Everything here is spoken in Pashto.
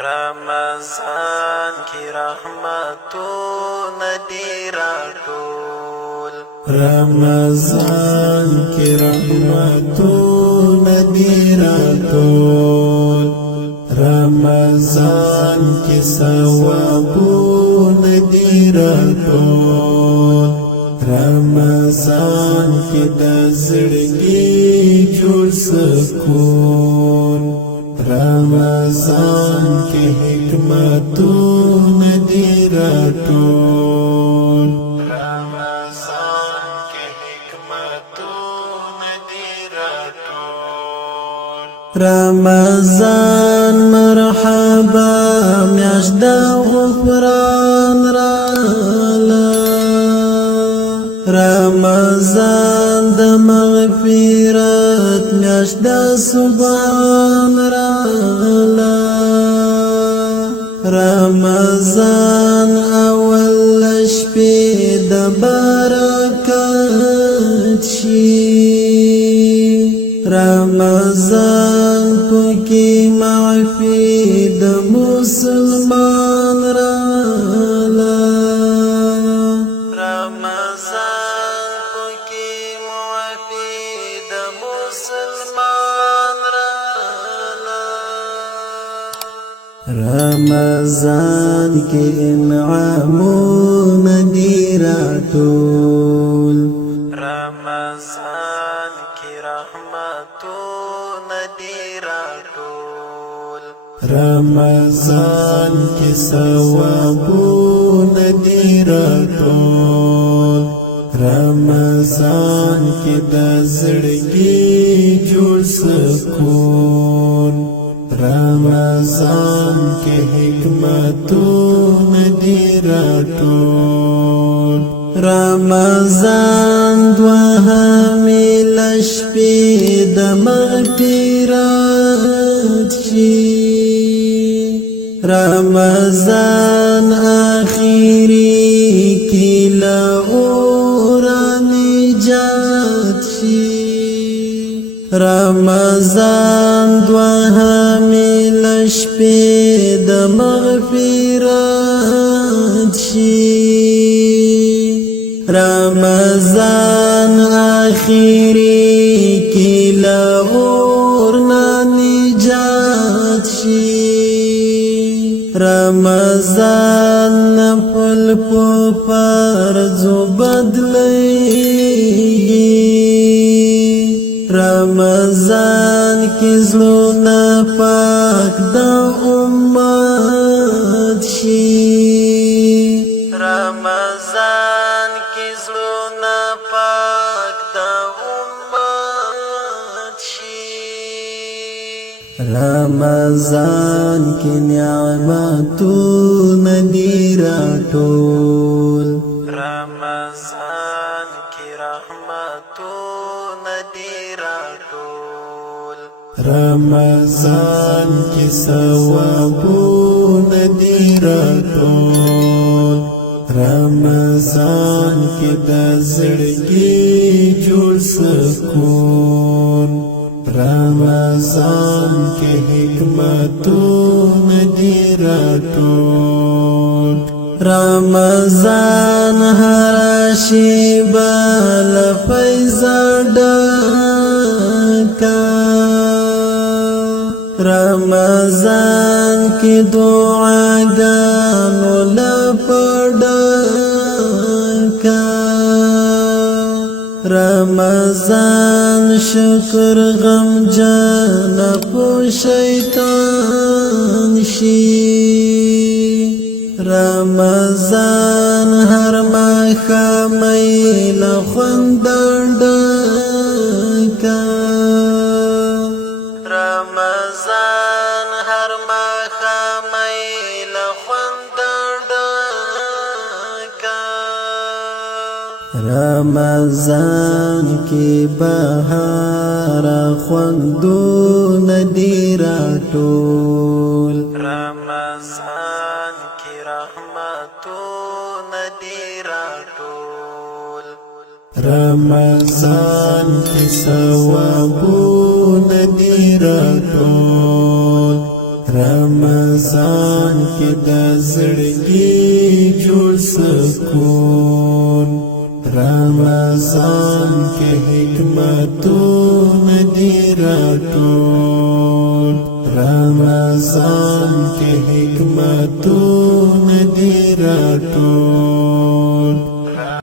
رمضان کی رحمتونه دی راټول رمضان کی رحمتونه دی راټول رمضان کی ثوابونه دی راټول رمضان کی د زړګي جوړ سکون رمضان کی حکمتونه دی راټول رمضان کی حکمتونه دی راټول رمضان مرحبا میاشت د غفران رالا رمضان د مغفرت میاشت د سبحان رالا رمضان اول شپې د برکت شي رمضان پکې معافي د مسلمان رالا رمضان پکې معافي د مسلمان رالا رمضان کې انعامونه دي راټول رمضان کی رحمتونه دی راټول رمضان کې ثوابونه دي راټول رمضان کې د زړګي جوړ سکون رمضان کې حکمتونه دي راټول رمضان دوهمې شپې د مغفرت شي رمضان آخري کې له اور نجات شي رمضان دوهمې شپې د مغفرت شي رمضان آخري کې له اور نجات شي رمضان نفل په فرض بدلېږي رمضان کې زړونه پاک د امت شي رمضان کې زړونه پاک د امت شي رمضان کې نعمتونه دي راټول رمضان کی رحمتونه دی راټول رمضان کې ثوابونه دي راټول رمضان کې د زړګي جوړ سکون رمضان کې حکمتونه دي راټول رمضان هر شیبه له فیض ډکه رمضان کې دعاګانو لپاره رمضان شکر غم جن په شیطان شي رمضان هر ماښامې له خوند ډکه رمضان هر ماښامې له خوند ډکه رمضان کې بهار خوندونه دي راټول رمضان کی رحمتونه دی راټول رمضان کې ثوابونه دي راټول رمضان کې د زړګي جوړ سکون رمضان کې حکمتونه دي راټول رمضان کې حکمتونه دي راټول